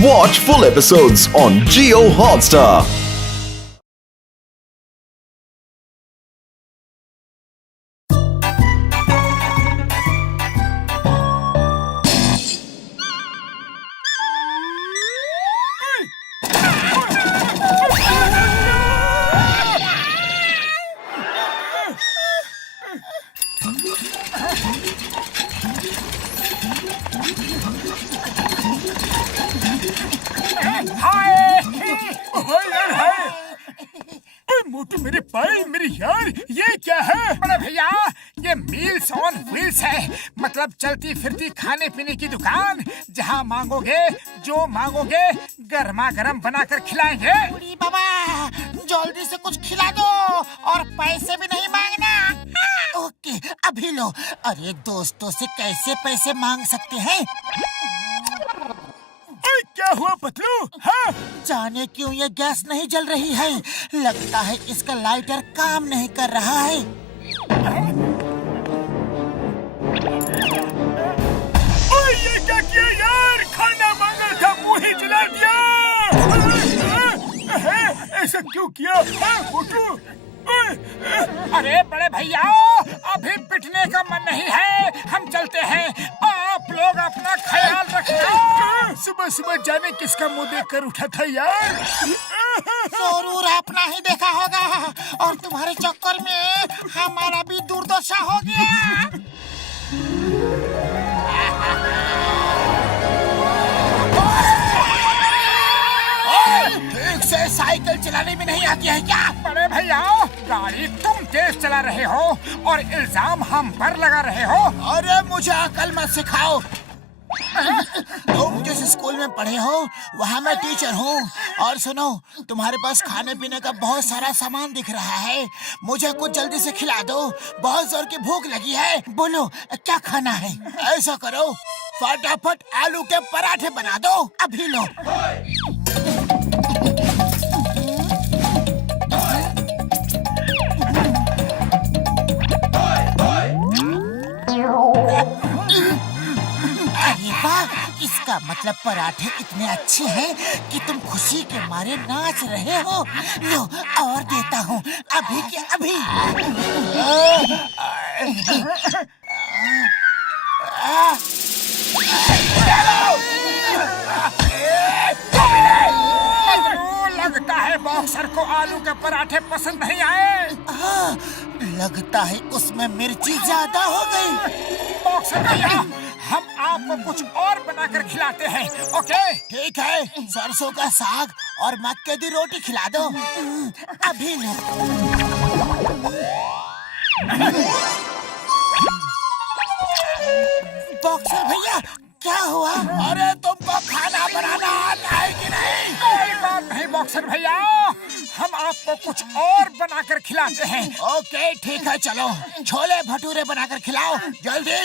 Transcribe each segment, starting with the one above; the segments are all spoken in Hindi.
Watch full episodes on Jio Hotstar. मोटू मेरे पाई मेरे यार, ये क्या है? अरे भैया, ये मील्स ऑन व्हील्स है। मतलब चलती फिरती खाने पीने की दुकान, जहाँ मांगोगे जो मांगोगे गर्मा गर्म बनाकर खिलाएंगे। बुढ़ी बाबा, जल्दी से कुछ खिला दो और पैसे भी नहीं मांगना। ओके, अभी लो। अरे दोस्तों से कैसे पैसे मांग सकते हैं? क्या हुआ पतलू? हाँ? जाने क्यों ये गैस नहीं जल रही है। लगता है इसका लाइटर काम नहीं कर रहा है। ओए, ये क्या किया यार? खाना मांगा था, मुंह ही जला दिया। ऐसा क्यों किया मोटू? अरे बड़े भैया, अभी पिटने का मन नहीं है, हम चलते हैं। आप लोग अपना ख्याल रखना। सुबह सुबह जाने किसका मुंह देखकर उठा था यार। जरूर अपना ही देखा होगा, और तुम्हारे चक्कर में हमारा भी दुर्दशा हो गया। ठीक से साइकिल चलाने में नहीं आती है क्या? बड़े भैया, गाड़ी तुम तेज चला रहे हो और इल्जाम हम पर लगा रहे हो। अरे मुझे अकल मत सिखाओ। तुम जिस स्कूल में पढ़े हो वहाँ मैं टीचर हूँ। और सुनो, तुम्हारे पास खाने पीने का बहुत सारा सामान दिख रहा है। मुझे कुछ जल्दी से खिला दो, बहुत जोर की भूख लगी है। बोलो क्या खाना है? ऐसा करो, फटाफट आलू के पराठे बना दो, अभी लो। इसका मतलब पराठे इतने अच्छे हैं कि तुम खुशी के मारे नाच रहे हो। लो और देता हूँ, अभी के अभी। लगता है बॉक्सर को आलू के पराठे पसंद नहीं आए। लगता है उसमें मिर्ची ज्यादा हो गई। बॉक्सर भैया, हम आपको कुछ और बनाकर खिलाते हैं। ओके ठीक है, सरसों का साग और मक्के की रोटी खिला दो, अभी लो। बॉक्सर भैया, क्या हुआ? अरे तुमको खाना बनाना आता है कि नहीं? कोई बात नहीं बॉक्सर भैया, हम आपको कुछ और बनाकर खिलाते हैं। ओके ठीक है, चलो छोले भटूरे बनाकर खिलाओ जल्दी।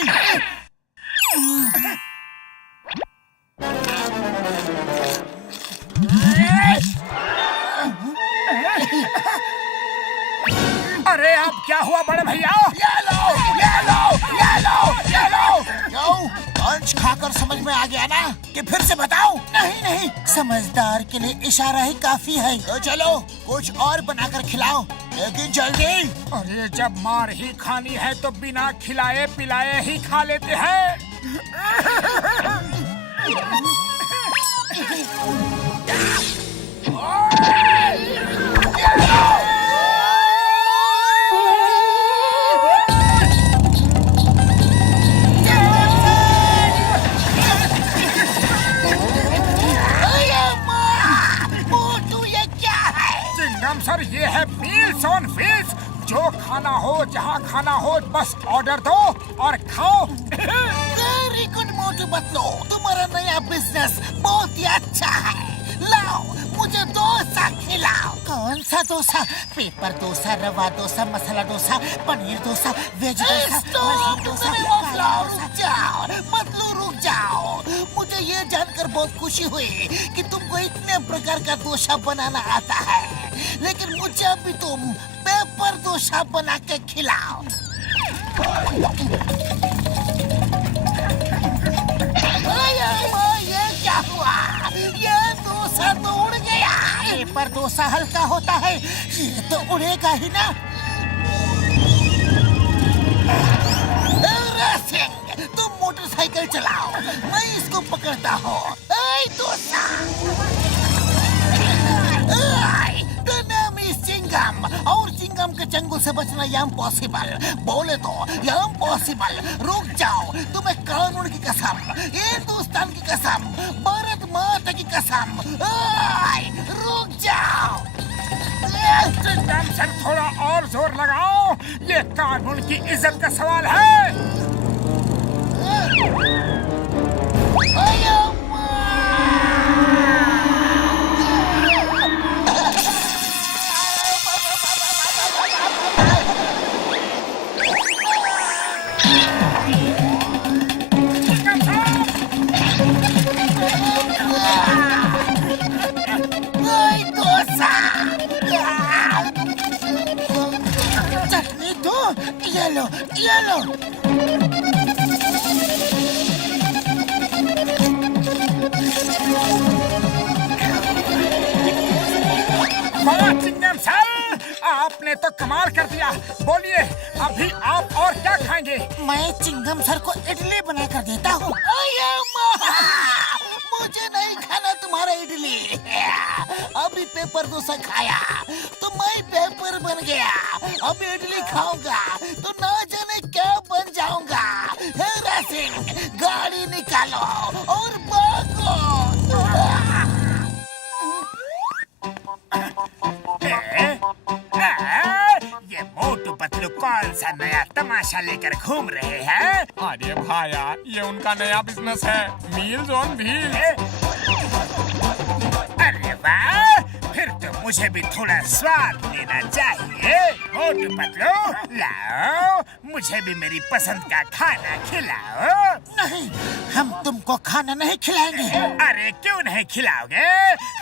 अरे अब क्या हुआ बड़े भैया? ये लो, ये लो, ये लो, ये लो। क्यों? लंच खाकर समझ में आ गया ना कि फिर से बताओ? नहीं नहीं, समझदार के लिए इशारा ही काफी है। तो चलो कुछ और बनाकर खिलाओ, लेकिन जल्दी। अरे जब मार ही खानी है तो बिना खिलाए पिलाए ही खा लेते हैं। सर, ये है मील्स ऑन व्हील्स। जो खाना हो जहाँ खाना हो बस ऑर्डर दो और खाओ। वेरी गुड मोटू बतलो, तुम्हारा नया बिजनेस बहुत ही अच्छा है। लाओ मुझे डोसा खिलाओ। कौन सा डोसा? पेपर डोसा, रवा डोसा, मसाला डोसा, पनीर डोसा, वेज डोसा, डोसा। जाओ बतलो, रुक जाओ। मुझे ये जानकर बहुत खुशी हुई कि तुमको इतने प्रकार का डोसा बनाना आता है, लेकिन मुझे अभी तुम पेपर डोसा बना के खिलाओ। ये क्या हुआ? ये पेपर डोसा हल्का होता है, ये तो उड़ेगा ही ना। रेसिंग, तुम मोटरसाइकिल चलाओ, मैं इसको पकड़ता हूँ। डोसा चिंगम, और चिंगम के चंगुल से बचना ये इम्पॉसिबल। बोले तो ये इम्पॉसिबल। रुक जाओ, तुम्हें कानून की कसम, हिंदुस्तान की कसम, भारत माता की कसम, रुक जाओ। चिंगम सर, थोड़ा और जोर लगाओ, ये कानून की इज्जत का सवाल है। चटनी दो, ये लो, ये लो। वाह चिंगम सर, आपने तो कमाल कर दिया। बोलिए, अभी आप और क्या खाएंगे? मैं चिंगम सर को इडली बना कर देता हूँ। मुझे नहीं खाना तुम्हारा इडली। अभी पेपर डोसा खाया तो मैं पेपर बन गया, अब इडली खाऊंगा तो ना जाने क्या बन जाऊंगा। हेरा सिंह, गाड़ी निकालो और भागो। ये मोटू पतलू कौन सा नया तमाशा लेकर घूम रहे हैं? अरे भाया, ये उनका नया बिजनेस है, मील्स ऑन व्हील्स। अरे वाह, फिर तो मुझे भी थोड़ा स्वाद लेना चाहिए। मोटू पतलू, लाओ, मुझे भी मेरी पसंद का खाना खिलाओ। नहीं, हम तुमको खाना नहीं खिलाएंगे। अरे क्यों नहीं खिलाओगे?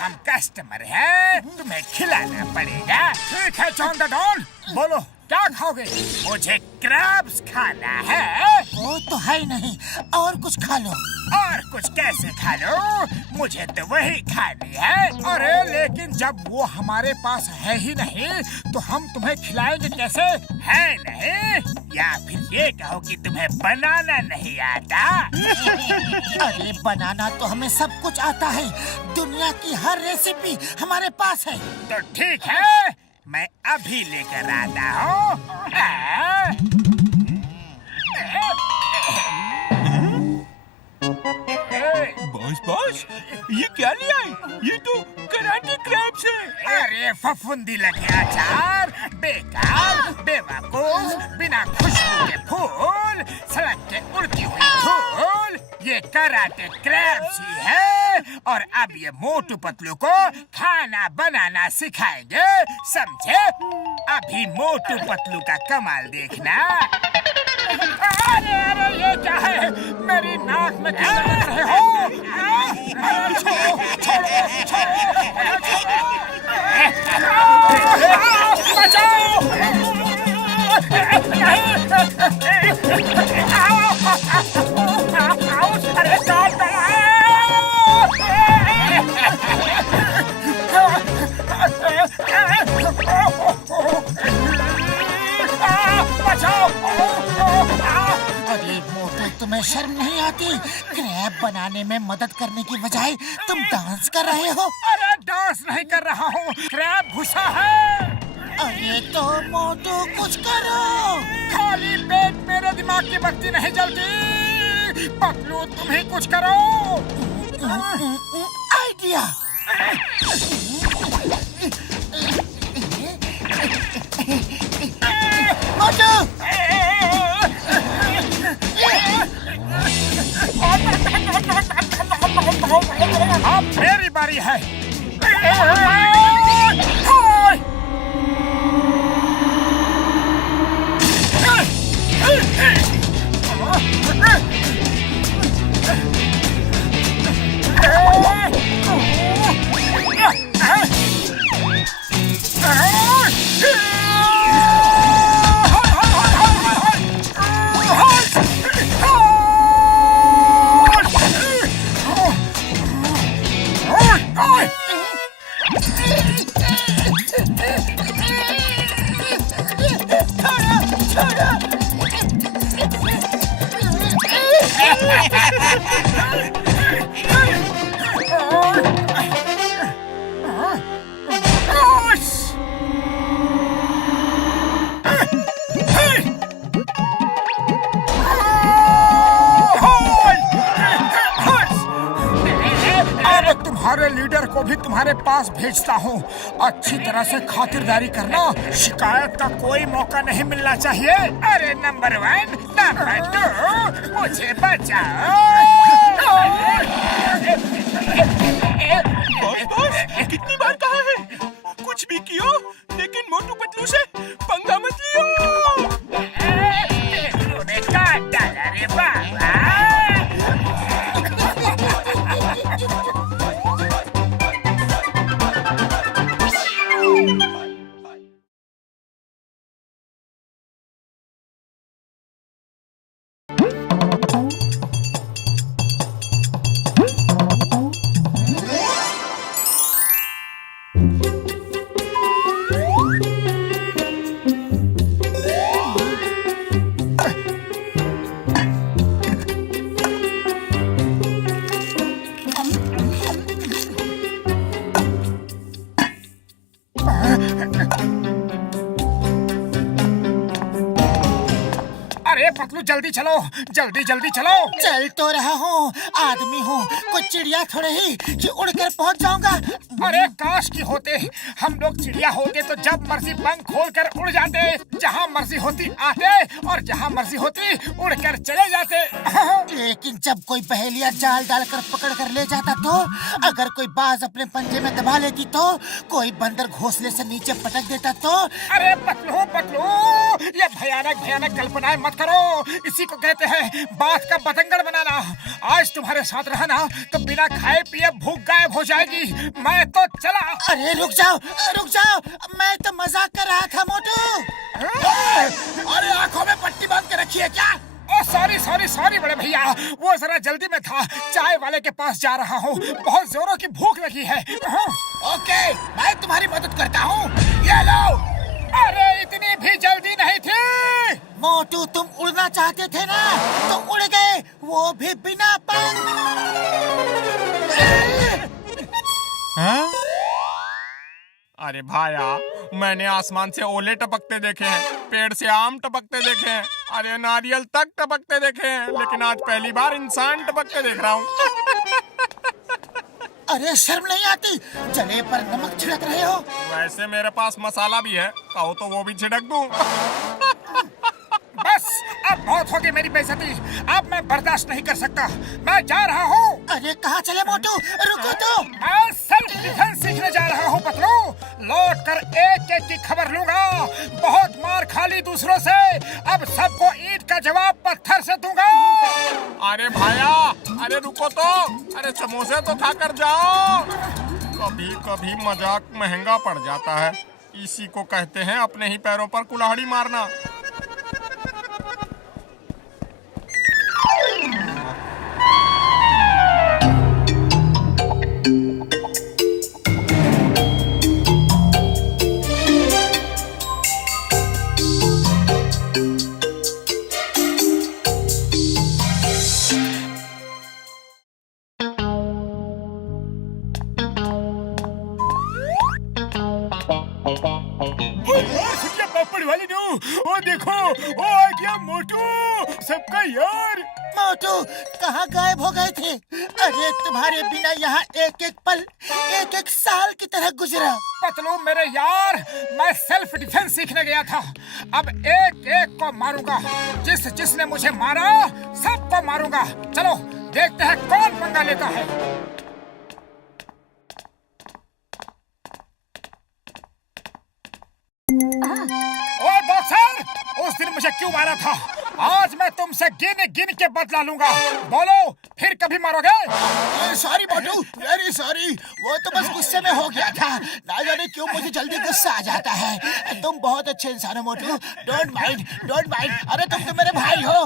हम कस्टमर हैं, तुम्हें खिलाना पड़ेगा। ठीक है जॉन द डॉन, बोलो क्या खाओगे? मुझे क्रैब्स खाना है। वो तो है नहीं, और कुछ खा लो। और कुछ कैसे खा लो? मुझे तो वही खानी है। अरे लेकिन जब वो हमारे पास है ही नहीं तो हम तुम्हें खिलाएंगे कैसे? है नहीं? या फिर ये कहो कि तुम्हें बनाना नहीं आता? अरे बनाना तो हमें सब कुछ आता है, दुनिया की हर रेसिपी हमारे पास है। तो ठीक है, मैं अभी लेकर आता हूँ। बॉस, ये क्या ले आए? ये तो कराटे क्रैब्स है। अरे फफूंदी लगे अचार, बेकार, बेवकूफ, बिना खुशबू के फूल, सड़क के उड़ती हुई धूल, ये कराटे क्रैब्स ही है। और अब ये मोटू पतलू को खाना बनाना सिखाएंगे, समझे? अभी मोटू पतलू का कमाल देखना। अरे ये क्या है? मेरी नाक में क्या कर रहे हो? छोड़ो, छोड़ो, छोड़ो, बचाओ! अरे बचाओ! अरे मोटू, तुम्हें शर्म नहीं आती? क्रैब बनाने में मदद करने की बजाय तुम डांस कर रहे हो। अरे डांस नहीं कर रहा हूँ, क्रैब घुसा है। अरे तो मोटू कुछ करो। खाली पेट मेरे दिमाग की बत्ती नहीं जलती। पतलू तुम ही कुछ करो। आइडिया। मोटू, अब मेरी बारी है। अब तुम्हारे लीडर को भी तुम्हारे पास भेजता हूँ। अच्छी तरह से खातिरदारी करना, शिकायत का कोई मौका नहीं मिलना चाहिए। अरे नंबर 1, नंबर 2, मुझे बचाओ। बॉस कितनी बार कहा है, कुछ भी कियो लेकिन मोटू पतलू से पंगा मत लियो। तूने काट डाला रे बाबा। अरे पतलू जल्दी चलो, जल्दी जल्दी चलो। चल तो रहा हूँ, आदमी हूँ, कुछ चिड़िया थोड़े ही कि उड़कर पहुँच जाऊंगा। अरे काश की होते हम लोग चिड़िया होते तो जब मर्जी पंख खोलकर उड़ जाते, जहाँ मर्जी होती आते और जहाँ मर्जी होती उड़कर चले जाते। लेकिन जब कोई पहेलिया जाल डालकर पकड़ कर ले जाता तो, अगर कोई बाज अपने पंजे में दबा लेती तो, कोई बंदर घोंसले से नीचे पटक देता तो। अरे पतलू पतलू, ये भयानक भयानक कल्पनाएं मत करो। इसी को कहते हैं बात का बतंगड़ बनाना। आज तुम्हारे साथ रहना तो बिना खाए पिए भूख गायब हो जाएगी। मैं तो चला। अरे रुक जाओ, रुक जाओ, मैं तो मजाक कर रहा था मोटू। अरे आंखों में पट्टी बांध के रखी है क्या? ओ सॉरी सॉरी सॉरी बड़े भैया, वो जरा जल्दी में था, चाय वाले के पास जा रहा हूँ, बहुत जोरों की भूख लगी है। ओके, मैं तुम्हारी मदद करता हूँ, ये लो। अरे इतनी भी जल्दी नहीं थी। मोटू तुम उड़ना चाहते थे ना, तो उड़ गए, वो भी बिना पंख। अरे भाया, मैंने आसमान से ओले टपकते देखे हैं, पेड़ से आम टपकते देखे हैं, अरे नारियल तक टपकते देखे हैं, लेकिन आज पहली बार इंसान टपकते देख रहा हूँ। अरे शर्म नहीं आती, जले पर नमक छिड़क रहे हो। वैसे मेरे पास मसाला भी है, कहो तो वो भी छिड़क दूं। बस अब बहुत होगी मेरी बेइज्जती, अब मैं बर्दाश्त नहीं कर सकता, मैं जा रहा हूँ। अरे कहाँ चले मोटू, रुको तो। मैं सेल्फ डिफेंस सीखने जा रहा हूँ पतलू, लौट कर एक एक की खबर लूंगा। बहुत मार खा ली दूसरों से, अब सबको ईंट का जवाब पत्थर से दूंगा। अरे भाया, अरे रुको तो, अरे समोसे तो खा कर जाओ। कभी कभी मजाक महंगा पड़ जाता है, इसी को कहते हैं अपने ही पैरों पर कुल्हाड़ी मारना। पापड़ वाली नो, ओ देखो, ओ आ गया मोटू, सबका यार। मोटू कहाँ गायब हो गए थे? अरे तुम्हारे बिना यहाँ एक एक पल एक एक साल की तरह गुजरा। पतलू मेरे यार, मैं सेल्फ डिफेंस सीखने गया था, अब एक एक को मारूंगा, जिसने मुझे मारा सबको मारूंगा। चलो देखते हैं कौन पंगा लेता है। ओए बॉक्सर, उस दिन मुझे क्यों मारा था? आज मैं तुमसे गिन गिन के बदला लूंगा। बोलो फिर कभी मारोगे? सॉरी मोटू, वेरी सॉरी, वो तो बस गुस्से में हो गया था। ना जाने क्यों मुझे जल्दी गुस्सा आ जाता है। तुम बहुत अच्छे इंसान हो मोटू, डोंट माइंड, डोंट माइंड। अरे तुम तो मेरे भाई हो।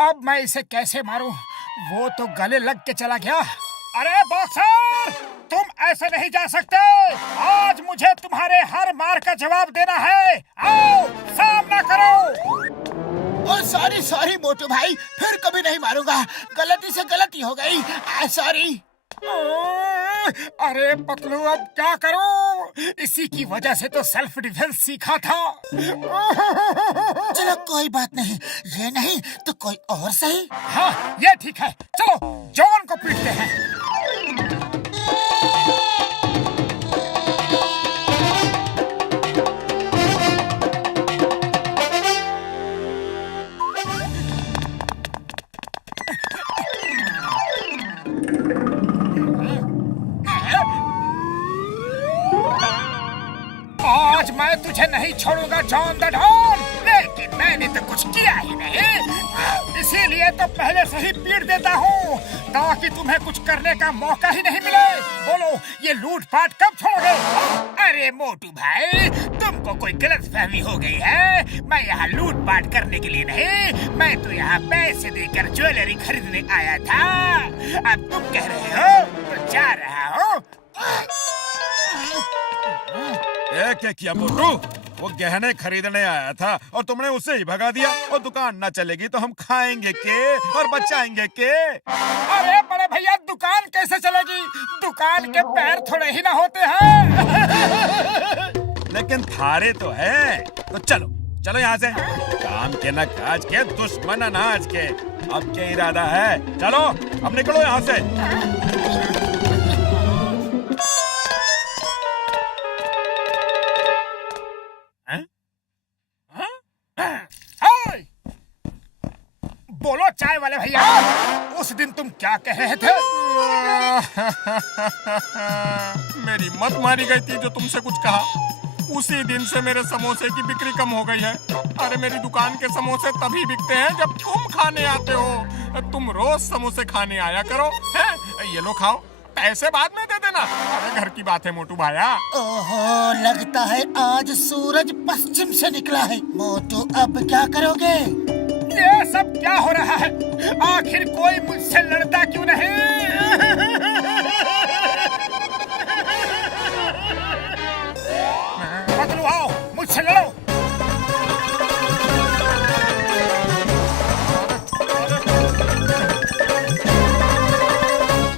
अब मैं इसे कैसे मारूं? वो तो गले लग के चला गया। अरे बॉक्सर, तुम ऐसे नहीं जा सकते, आज मुझे तुम्हारे हर मार का जवाब देना है। आओ सामना करो। ओ सॉरी सॉरी मोटू भाई, फिर कभी नहीं मारूंगा, गलती से गलती हो गई। सॉरी। अरे पतलू, अब क्या करूं? इसी की वजह से तो सेल्फ डिफेंस सीखा था। चलो कोई बात नहीं, ये नहीं तो कोई और सही। हाँ, ये ठीक है। चलो जॉन को पीटते हैं। आज मैं तुझे नहीं छोड़ूंगा जॉन द डॉन, लेकिन मैंने तो कुछ किया ही नहीं, इसीलिए तो पहले से ही पीट देता हूँ ताकि तुम्हें कुछ करने का मौका ही नहीं मिले। बोलो, ये लूटपाट कब छोड़ोगे? अरे मोटू भाई, तुमको कोई गलतफहमी हो गई है। मैं यहाँ लूटपाट करने के लिए नहीं, मैं तो यहाँ पैसे देकर ज्वेलरी खरीदने आया था। अब तुम कह रहे हो तो जा रहा हूँ। क्या किया मोटू? वो गहने खरीदने आया था और तुमने उसे ही भगा दिया। और दुकान न चलेगी तो हम खाएंगे के और बचाएंगे के? अरे बड़े भैया, दुकान कैसे चलेगी? दुकान के पैर थोड़े ही ना होते हैं। लेकिन थारे तो है। तो चलो चलो यहाँ से। काम के न काज के, दुश्मन अनाज के। अब क्या इरादा है? चलो अब निकलो यहाँ से। बोलो चाय वाले भैया, उस दिन तुम क्या कह रहे थे? मेरी मत मारी गई थी जो तुमसे कुछ कहा। उसी दिन से मेरे समोसे की बिक्री कम हो गई है। अरे मेरी दुकान के समोसे तभी बिकते हैं जब तुम खाने आते हो। तुम रोज समोसे खाने आया करो। हैं? ये लो खाओ, पैसे बाद में दे देना। अरे घर की बात है मोटू भाया। ओहो, लगता है आज सूरज पश्चिम से निकला है। मोटू अब क्या करोगे? ये सब क्या हो रहा है? आखिर कोई मुझसे लड़ता क्यों नहीं? पतलू आओ, मुझसे लड़ो।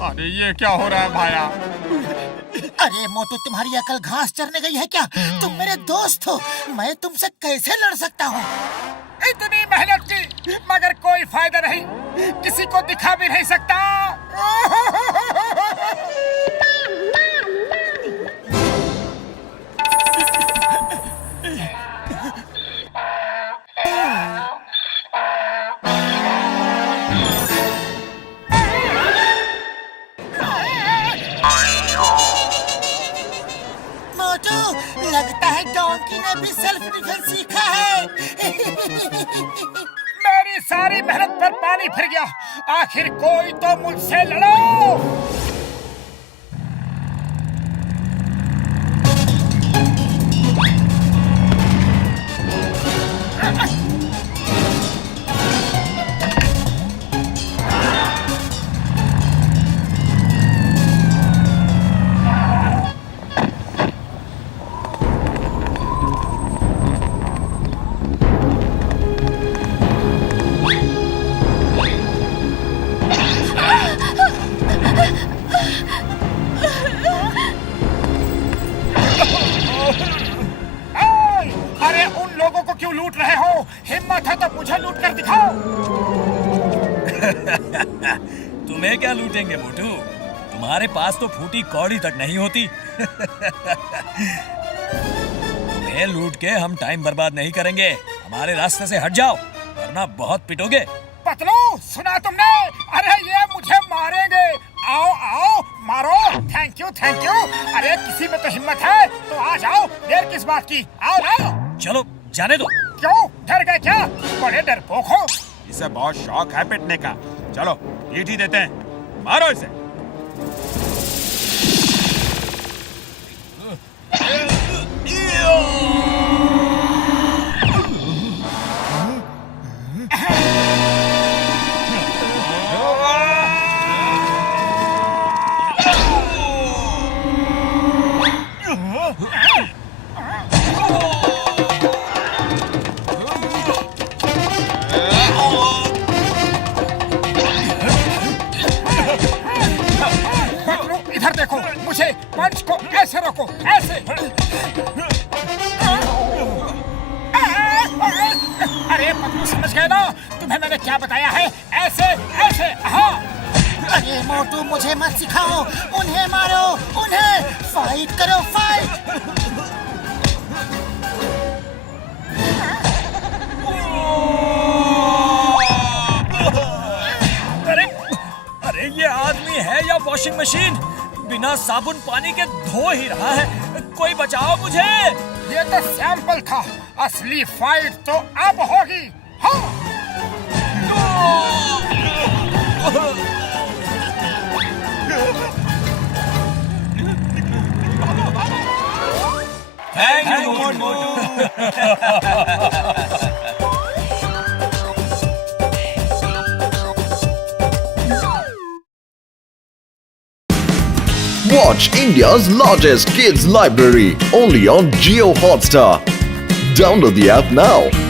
अरे ये क्या हो रहा है भाया? अरे मोटू, तुम्हारी अकल घास चरने गई है क्या? तुम मेरे दोस्त हो, मैं तुमसे कैसे लड़ सकता हूँ? इतनी मेहनत की मगर कोई फायदा नहीं, किसी को दिखा भी नहीं सकता। मोटू, लगता है डोंकी ने भी सेल्फ डिफेंस सीखा है। मेरी सारी मेहनत पर पानी फिर गया। आखिर कोई तो मुझसे लड़ो। अरे उन लोगों को क्यों लूट रहे हो? हिम्मत है तो मुझे लूट कर दिखाओ। तुम्हें क्या लूटेंगे मोटू? तुम्हारे पास तो फूटी कौड़ी तक नहीं होती। तुम्हें लूट के हम टाइम बर्बाद नहीं करेंगे। हमारे रास्ते से हट जाओ वरना बहुत पिटोगे। पतलू, सुना तुमने? अरे ये मुझे मारेंगे। आओ आओ, मारो। Thank you thank you. अरे किसी में तो हिम्मत है तो आ जाओ, देर किस बात की? आओ आओ। चलो जाने दो। क्यों, डर गए क्या? बड़े डरपोक हो। इसे बहुत शौक है पिटने का। चलो पीट ही देते हैं। मारो इसे। पतलू समझ गए ना? तुम्हें मैंने क्या बताया है? ऐसे ऐसे, हाँ। अरे मोटू मुझे मत सिखाओ, उन्हें मारो, उन्हें फाइट करो, फाइट। अरे ये आदमी है या वॉशिंग मशीन? बिना साबुन पानी के धो ही रहा है। कोई बचाओ मुझे। ये तो सैंपल था, असली फाइट तो अब होगी। हाँ। Thank you Motu. Watch India's largest kids library only on Jio Hotstar. Download the app now.